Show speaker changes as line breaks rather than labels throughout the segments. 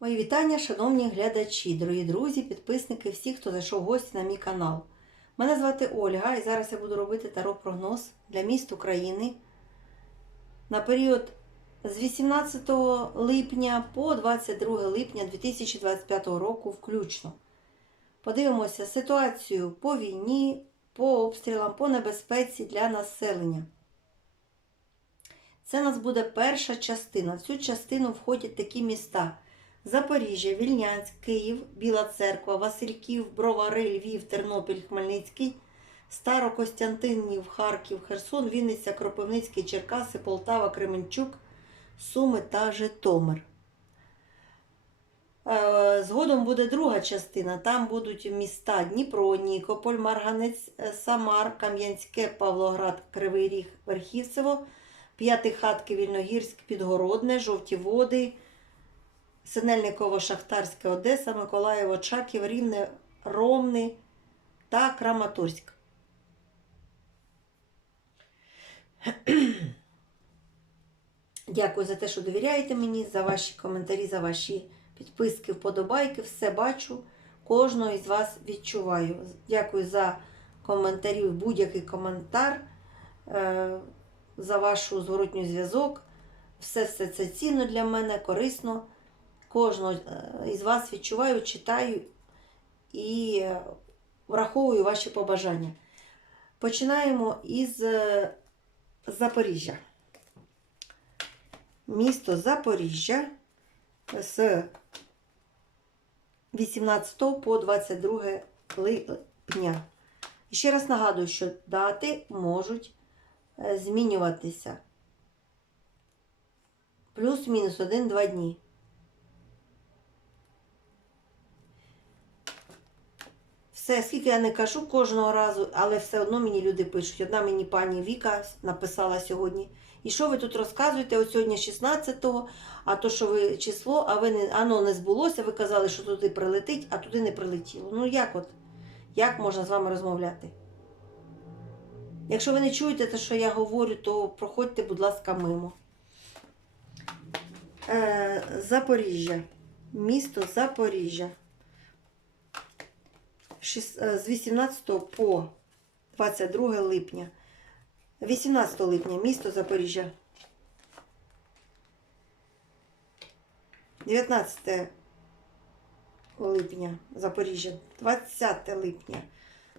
Мої вітання, шановні глядачі, дорогі друзі, підписники, всі, хто зайшов в гості на мій канал. Мене звати Ольга і зараз я буду робити таро-прогноз для міст України на період з 18 липня по 22 липня 2025 року включно. Подивимося ситуацію по війні, по обстрілам, по небезпеці для населення. Це у нас буде перша частина. В цю частину входять такі міста. Запоріжжя, Вільнянськ, Київ, Біла Церква, Васильків, Бровари, Львів, Тернопіль, Хмельницький, Старокостянтинів, Харків, Херсон, Вінниця, Кропивницький, Черкаси, Полтава, Кременчук, Суми та Житомир. Е, Згодом буде друга частина. Там будуть міста Дніпро, Нікополь, Марганець, е, Самар, Кам'янське, Павлоград, Кривий Ріг, Верхівцево, П'ятихатки, Вільногірськ, Підгородне, Жовті Води. Синельниково, Шахтарське, Одеса, Миколаєво, Чаків, Рівне, Ромни та Краматорськ. Дякую за те, що довіряєте мені, за ваші коментарі, за ваші підписки, вподобайки. Все бачу, кожного із вас відчуваю. Дякую за коментарі, будь-який коментар, е, за вашу зворотню зв'язок. Все все це цінно для мене, корисно кожного е, із вас відчуваю, читаю і е, враховую ваші побажання. Починаємо із е, Запоріжжя. Місто Запоріжжя з 18 по 22 липня. І ще раз нагадую, що дати можуть змінюватися. Плюс-мінус 1-2 дні. Все, скільки я не кажу кожного разу, але все одно мені люди пишуть. Одна мені пані Віка написала сьогодні. І що ви тут розказуєте? От сьогодні 16-го, а то, що ви число, а ви не ано не збулося, ви казали, що туди прилетить, а туди не прилетіло. Ну як от? Як можна з вами розмовляти? Якщо ви не чуєте те, що я говорю, то проходьте, будь ласка, мимо. Е, Запоріжжя. Місто Запоріжжя. Е, з 18 по 22 липня. 18 липня місто Запоріжжя. 19 липня Запоріжжя. 20 липня.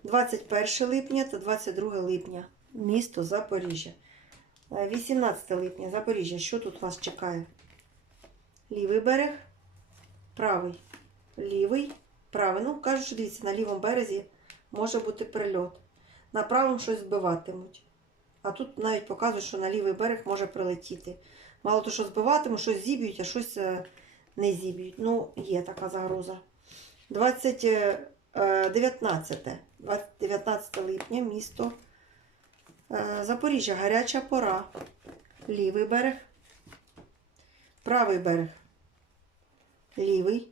21 липня та 22 липня. Місто Запоріжжя. Е, 18 липня Запоріжжя. Що тут вас чекає? Лівий берег, правий, лівий, правий. Ну, кажуть, що дивіться, на лівому березі може бути прильот. На правому щось збиватимуть. А тут навіть показують, що на лівий берег може прилетіти. Мало то, що збиватимуть, щось зіб'ють, а щось е, не зіб'ють. Ну, є така загроза. 20, е, е, 19, 19 липня, місто е, Запоріжжя, гаряча пора. Лівий берег, правий берег, лівий,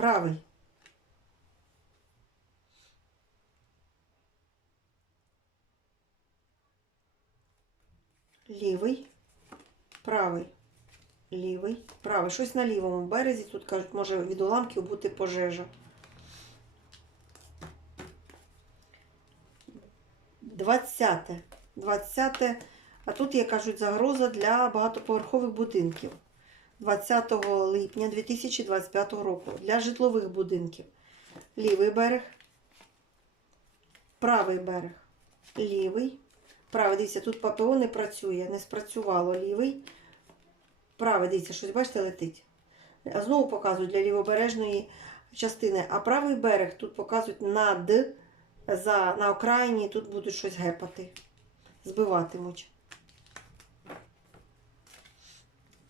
правий. Лівий, правий, лівий, правий. Щось на лівому березі. Тут кажуть, може від уламків бути пожежа. 20. 20. А тут, як кажуть, загроза для багатоповерхових будинків. 20 липня 2025 року для житлових будинків. Лівий берег, правий берег, лівий, правий. Дивіться, тут ППО не працює, не спрацювало лівий. Правий, дивіться, щось, бачите, летить. А знову показують для лівобережної частини. А правий берег тут показують над, за, на окраїні, тут будуть щось гепати, збиватимуть.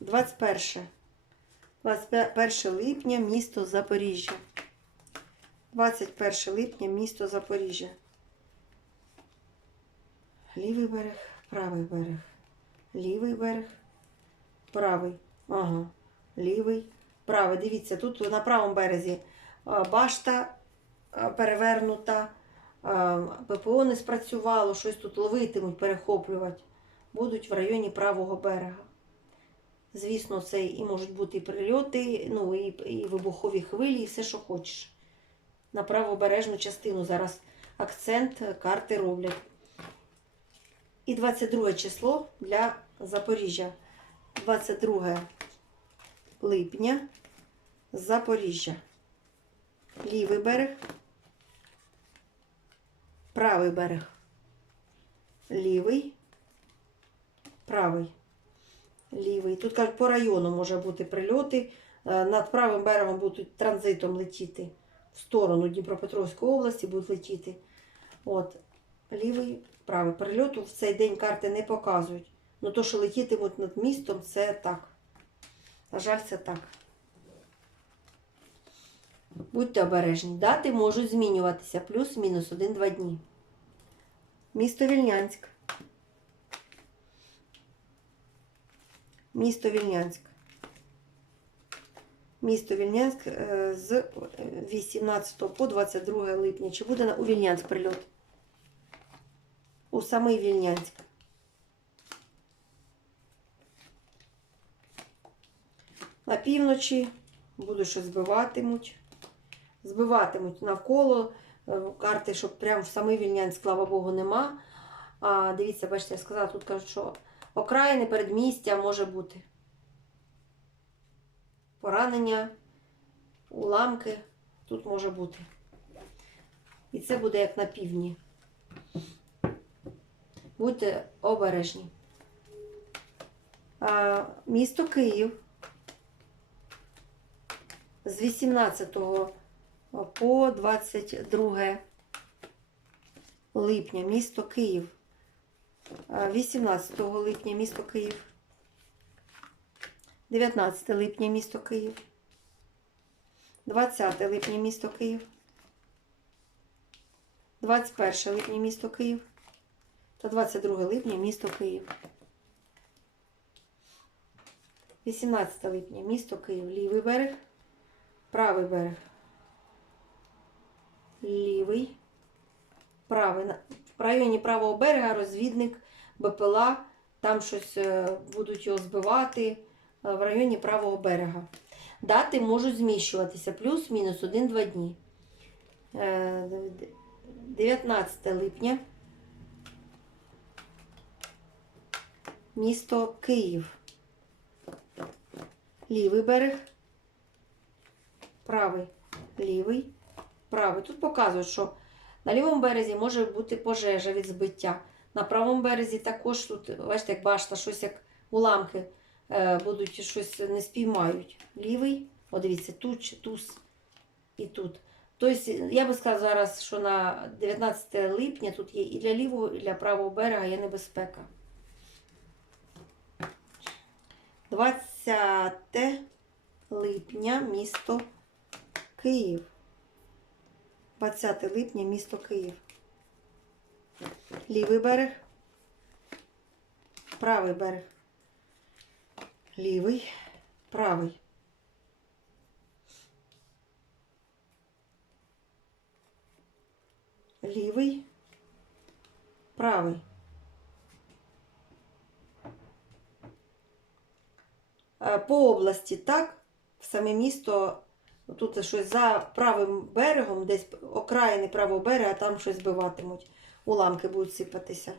21. 21 липня місто Запоріжжя. 21 липня місто Запоріжжя. Лівий берег, правий берег. Лівий берег, правий. Ага. Лівий, правий. Дивіться, тут на правому березі башта перевернута. ППО не спрацювало, щось тут ловитимуть, перехоплювати. Будуть в районі правого берега. Звісно, це і можуть бути і прильоти, ну, і, і вибухові хвилі, і все, що хочеш. На правобережну частину зараз акцент карти роблять. І 22 число для Запоріжжя. 22 липня Запоріжжя. Лівий берег, правий берег. Лівий, правий. Лівий. Тут кажуть, по району може бути прильоти. Е, Над правим берегом будуть транзитом летіти в сторону Дніпропетровської області, будуть летіти. От. Лівий, правий. Прильоту в цей день карти не показують. Ну то, що летітимуть над містом, це так. На жаль, це так. Будьте обережні. Дати можуть змінюватися плюс-мінус 1-2 дні. Місто Вільнянськ. Місто Вільнянськ. Місто Вільнянськ е, з 18 по 22 липня. Чи буде у Вільнянськ прильот? У самий Вільнянськ. На півночі буду щось збиватимуть. Збиватимуть навколо. Е, Карти, щоб прямо в самий Вільнянськ, слава Богу, нема. А дивіться, бачите, я сказала, тут кажуть, що окраїни передмістя може бути. Поранення, уламки тут може бути. І це буде як на півдні. Будьте обережні. А, місто Київ з 18 по 22 липня місто Київ. А, 18 липня місто Київ. 19 липня місто Київ. 20 липня місто Київ. 21 липня місто Київ. Та 22 липня місто Київ. 18 липня місто Київ. Лівий берег. Правий берег. Лівий. Правий. В районі правого берега розвідник БПЛА. Там щось е, будуть його збивати е, в районі правого берега. Дати можуть зміщуватися плюс-мінус 1-2 дні. Е, д- д- 19 липня. Місто Київ. Лівий берег. Правий. Лівий. Правий. Тут показують, що на лівому березі може бути пожежа від збиття. На правому березі також тут, бачите, як башта, щось як уламки е, будуть щось не спіймають. Лівий, о, дивіться, тут туз і тут. Тобто, я би сказала зараз, що на 19 липня тут є і для лівого, і для правого берега є небезпека. 20 липня місто Київ. 20 липня місто Київ. Лівий берег. Правий берег. Лівий. Правий. Лівий. Правий. Е, По області так, саме місто, тут щось за правим берегом, десь окраїни правого берега, там щось збиватимуть. Уламки будуть сипатися.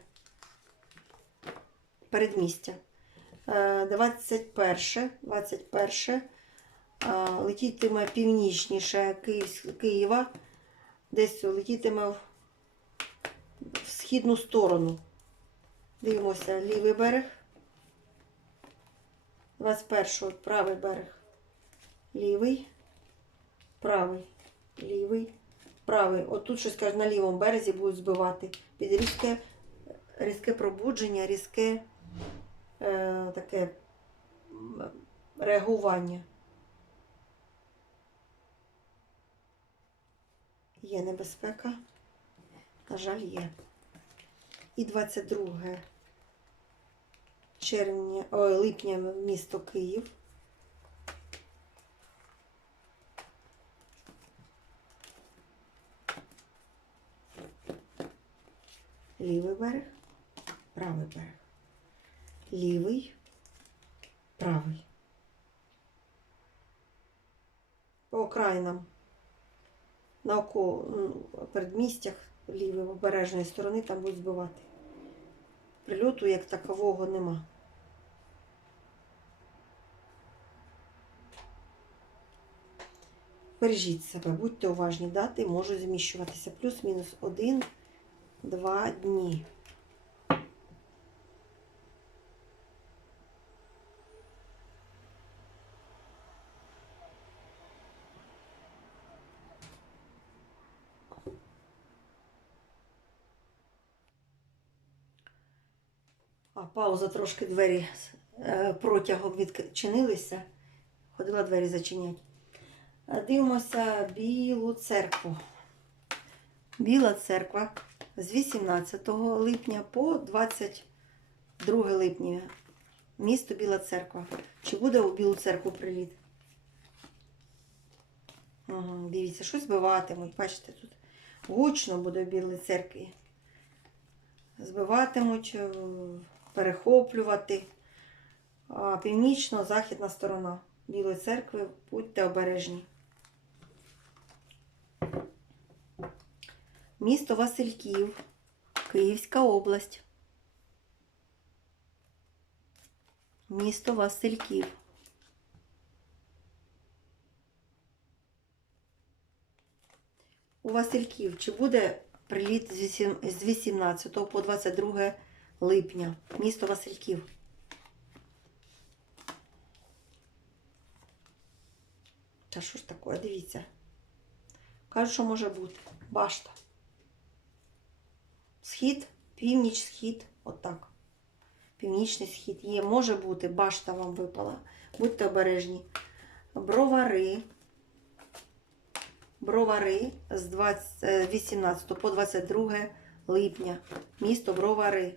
Передмістя. Е, 21. 21. е, Летітиме північніше Києва. Десь летітиме в східну сторону. Дивимося лівий берег. 21 правий берег. Лівий, правий, лівий, правий. От тут щось каже, на лівому березі будуть збивати. Під різке, різке пробудження, різке е, таке реагування. Є небезпека. На жаль, є. І 22 червня, ой, липня місто Київ. лівий берег, правий берег, лівий, правий. По окраїнам на око, ну, передмістях лівої обережної сторони там будуть збивати. Прильоту як такового нема. Бережіть себе, будьте уважні, дати можуть зміщуватися. Плюс-мінус один один-два дні. А пауза трошки двері е, протягом відчинилися. Ходила двері зачиняти. Дивимося Білу церкву. Біла церква з 18 липня по 22 липня. Місто Біла церква. Чи буде у Білу церкву приліт? Угу, дивіться, щось збиватимуть. Бачите, тут гучно буде в Білій церкві. Збиватимуть, е, перехоплювати. Північно-західна сторона Білої церкви. Будьте обережні. Місто Васильків, Київська область. Місто Васильків. У Васильків чи буде приліт з 18 по 22 липня? Місто Васильків. Та що ж таке? Дивіться. Кажуть, що може бути. Башта. Схід, північ, схід. Отак. Північний схід є. Може бути, башта вам випала. Будьте обережні. Бровари. Бровари з 20, е, 18 по 22 липня. Місто Бровари.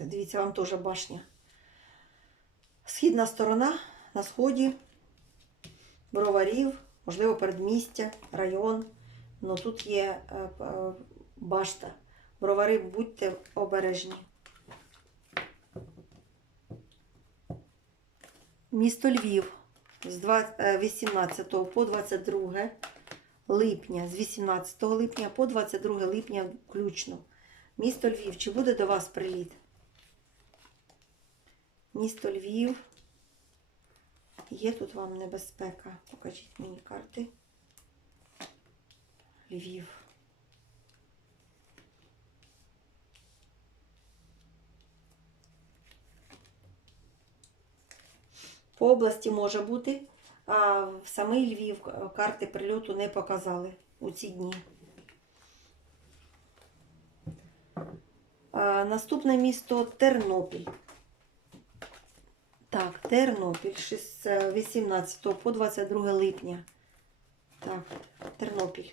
Дивіться, вам теж башня. Східна сторона на сході броварів, можливо, передмістя, район. Ну тут є е, е, башта. Бровари, будьте обережні. Місто Львів з е, 18 по 22 липня, з 18 липня по 22 липня включно. Місто Львів, чи буде до вас приліт? Місто Львів. Є тут вам небезпека. Покажіть мені карти. Львів. По області може бути, а в самий Львів е, карти прильоту не показали у ці дні. Наступне місто Тернопіль. Тернопіль е, 18 по 22 липня. Так, Тернопіль.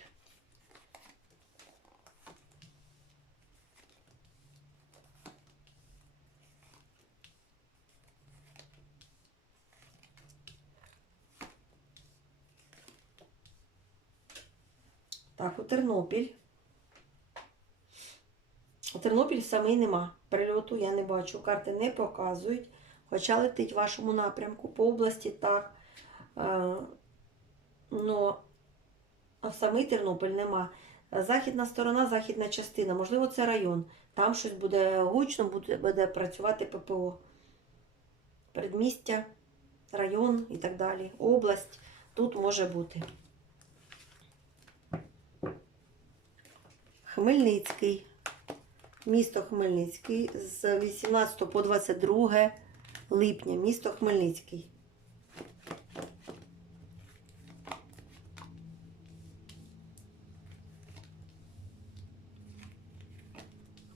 Так, у Тернопіль. У Тернопіль самий нема. Прильоту я не бачу. Карти не показують. Хоча летить в вашому напрямку по області так. Е, но самий Тернопіль нема. Західна сторона, західна частина. Можливо, це район. Там щось буде гучно, буде, працювати ППО. Передмістя, район і так далі. Область. Тут може бути. Хмельницький. Місто Хмельницький з 18 по 22 липня. Місто Хмельницький.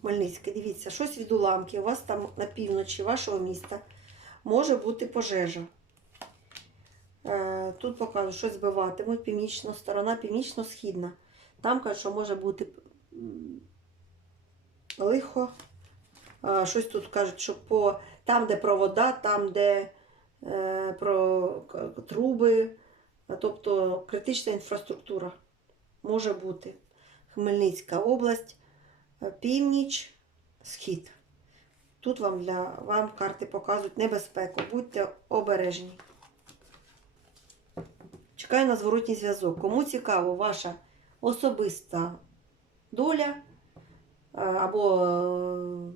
Хмельницький, дивіться, щось від уламків. У вас там на півночі вашого міста може бути пожежа. Е, Тут показують, що збиватимуть північна сторона, північно-східна. Там кажуть, що може бути лихо. Щось тут кажуть, що по там, де провода, там, де е, про труби, тобто критична інфраструктура може бути. Хмельницька область, Е, Північ, схід. Тут вам для вам карти показують небезпеку. Будьте обережні. Чекаю на зворотній зв'язок. Кому цікаво ваша особиста доля е, або е,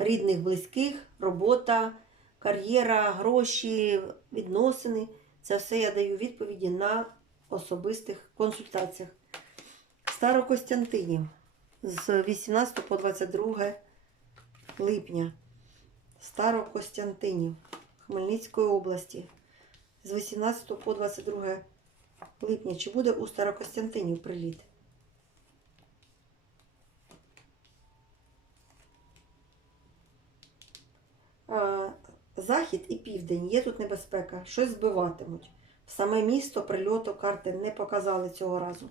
рідних, близьких, робота, кар'єра, гроші, відносини. Це все я даю відповіді на особистих консультаціях. Старокостянтинів з 18 по 22 липня. Старокостянтинів Хмельницької області. З 18 по 22 липня. Чи буде у Старокостянтинів приліт? Е, Захід і південь є тут небезпека. Щось збиватимуть. Саме місто прильоту карти не показали цього разу.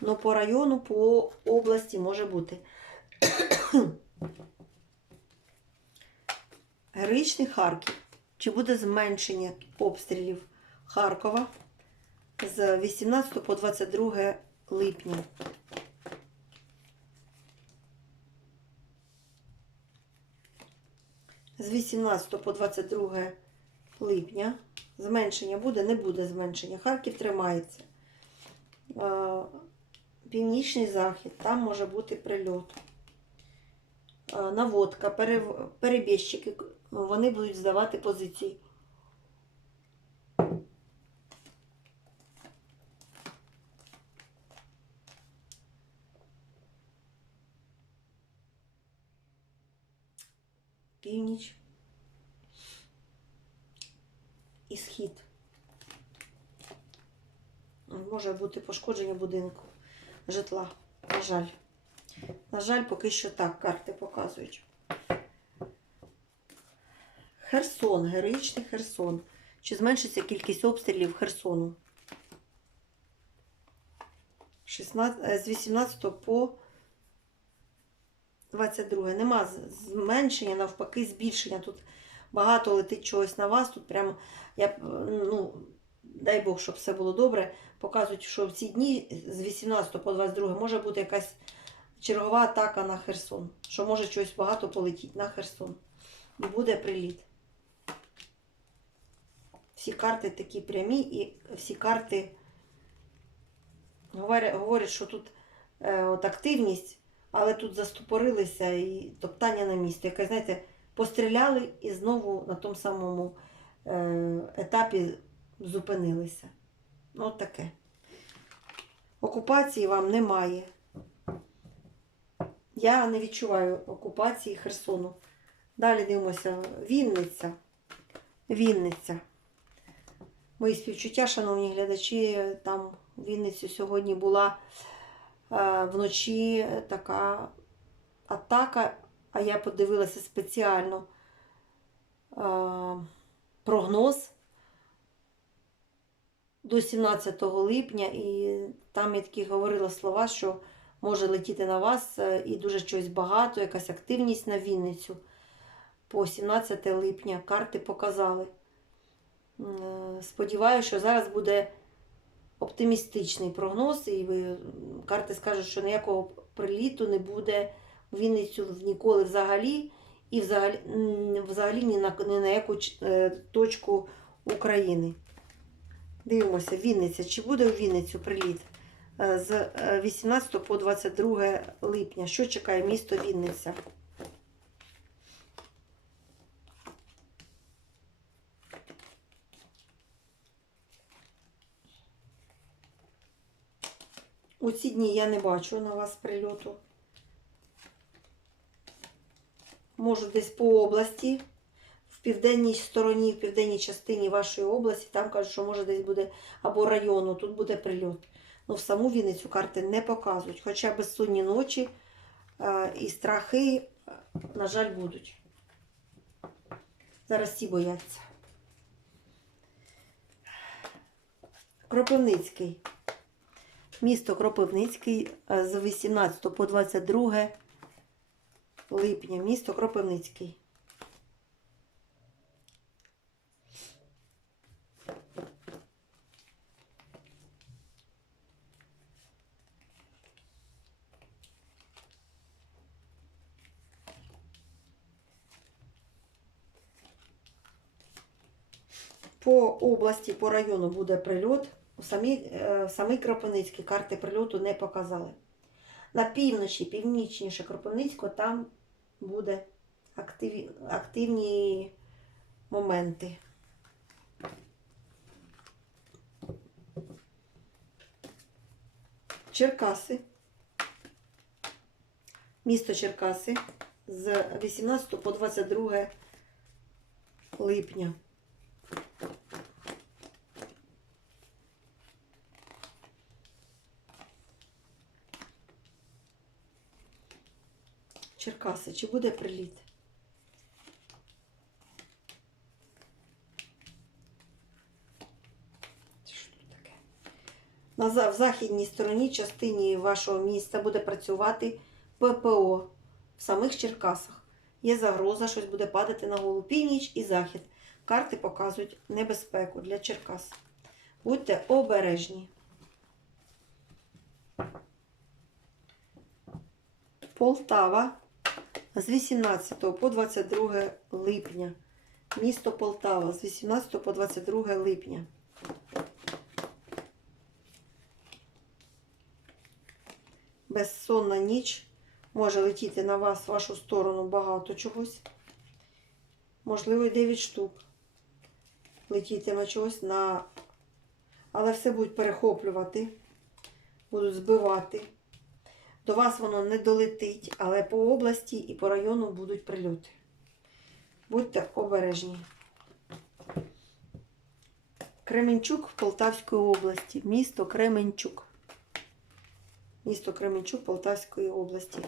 Ну по району, по області може бути. Героїчний Харків. Чи буде зменшення обстрілів Харкова з 18 по 22 липня? З 18 по 22 липня зменшення буде, не буде зменшення. Харків тримається. Е, Північний захід, там може бути прильот. Е, Наводка, перебіжчики, вони будуть здавати позиції. Північ і схід. Може бути пошкодження будинку, житла. На жаль. На жаль, поки що так карти показують. Херсон, героїчний Херсон. Чи зменшиться кількість обстрілів Херсону? 16, е, з 18 по 22. Нема зменшення, навпаки, збільшення. Тут багато летить чогось на вас. Тут прямо, я, ну, дай Бог, щоб все було добре. Показують, що в ці дні з 18 по 22 може бути якась чергова атака на Херсон. Що може щось багато полетіть на Херсон. І буде приліт. Всі карти такі прямі, і всі карти говорять що тут е, от активність, але тут застопорилися і топтання на місці. Яке, знаєте, постріляли і знову на тому самому е, етапі зупинилися. Ну, от таке. Окупації вам немає. Я не відчуваю окупації Херсону. Далі дивимося. Вінниця. Вінниця. Мої співчуття, шановні глядачі, там в Вінницю сьогодні була вночі така атака, а я подивилася спеціально е, прогноз до 17 липня, і там я такі говорила слова, що може летіти на вас е, і дуже щось багато, якась активність на Вінницю. По 17 липня карти показали. Е, Сподіваюся, що зараз буде оптимістичний прогноз, і ви, карти скажуть, що ніякого приліту не буде в Вінницю ніколи взагалі, і взагалі, взагалі ні на, ні на яку е, точку України. Дивимося, Вінниця. Чи буде у Вінницю приліт Е, з е, 18 по 22 липня? Що чекає місто Вінниця? У ці дні я не бачу на вас прильоту. Можу десь по області, в південній стороні, в південній частині вашої області, там кажуть, що може десь буде або району, тут буде прильот. Ну, в саму Вінницю карти не показують. Хоча безсонні ночі е, і страхи, е, на жаль, будуть. Зараз всі бояться. Кропивницький місто Кропивницький е, з 18 по 22 липня. Місто Кропивницький. По області, по району буде прильот. У самій, е, в самій Кропивницькій карти прильоту не показали. На півночі, північніше Кропивницького, там буде активі, активні моменти. Черкаси. Місто Черкаси з 18 по 22 липня. Черкаси, чи буде приліт? На в західній стороні частині вашого міста буде працювати ППО в самих Черкасах. Є загроза, щось буде падати на голову. Північ і захід. Карти показують небезпеку для Черкас. Будьте обережні. Полтава з 18 по 22 липня. Місто Полтава з 18 по 22 липня. Безсонна ніч може летіти на вас, в вашу сторону багато чогось. Можливо, й 9 штук. Летітиме чогось на. Але все будуть перехоплювати, будуть збивати. До вас воно не долетить, але по області і по району будуть прильоти. Будьте обережні. Кременчук в Полтавської області. Місто Кременчук. Місто Кременчук Полтавської області.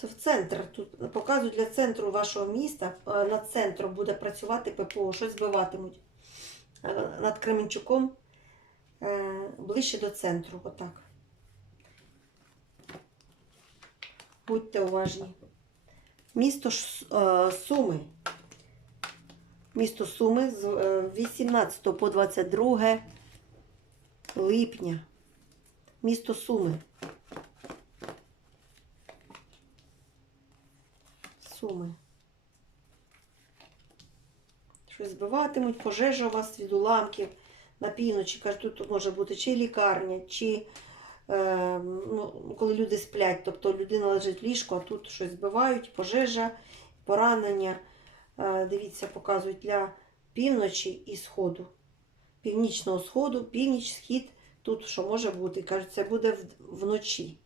Це в центр. Тут показують для центру вашого міста. Е, Над центром буде працювати ППО, щось збиватимуть. Е, Над Кременчуком е, ближче до центру. Отак. Будьте уважні. Місто Суми. Місто Суми з е, 18 по 22 липня. Місто. Суми. Щось збиватимуть, пожежа у вас від уламків на півночі. Кажуть, тут може бути чи лікарня, чи е, ну, коли люди сплять, тобто людина лежить в ліжку, а тут щось збивають, пожежа, поранення. Е, дивіться, показують для півночі і сходу. Північного сходу, північ, схід, тут що може бути. Кажуть, це буде вночі.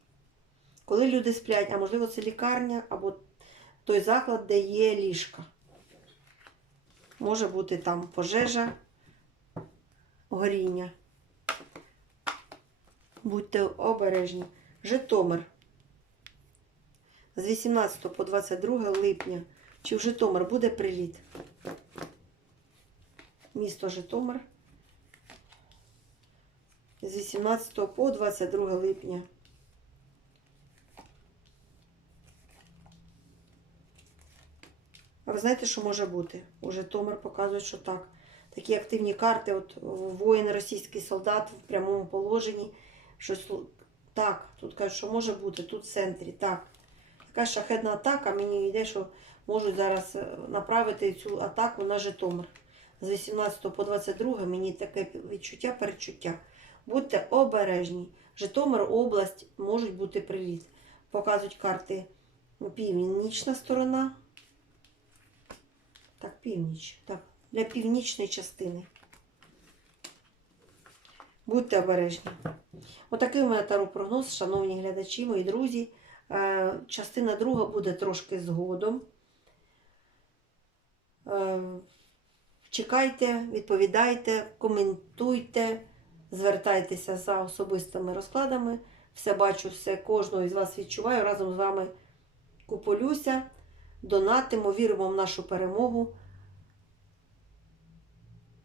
Коли люди сплять, а можливо, це лікарня або той заклад, де є ліжка. Може бути там пожежа, горіння. Будьте обережні. Житомир. З 18 по 22 липня. Чи в Житомир буде приліт? Місто Житомир. З 18 по 22 липня. А ви знаєте, що може бути? У Житомир показують, що так. Такі активні карти, от воїн, російський солдат в прямому положенні. Щось так, тут кажуть, що може бути, тут в центрі, так. Така шахедна атака, мені йде, що можуть зараз е, направити цю атаку на Житомир. З 18 по 22 мені таке відчуття, перечуття. Будьте обережні. Житомир, область, можуть бути приліт. Показують карти північна сторона. Так, північ. Так, для північної частини. Будьте обережні. Отакий у мене таро-прогноз, шановні глядачі, мої друзі. Е, Частина друга буде трошки згодом. Е, Чекайте, відповідайте, коментуйте, звертайтеся за особистими розкладами. Все бачу, все кожного із вас відчуваю. Разом з вами куполюся, донатимо, віримо в нашу перемогу.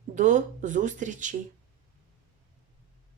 До зустрічі!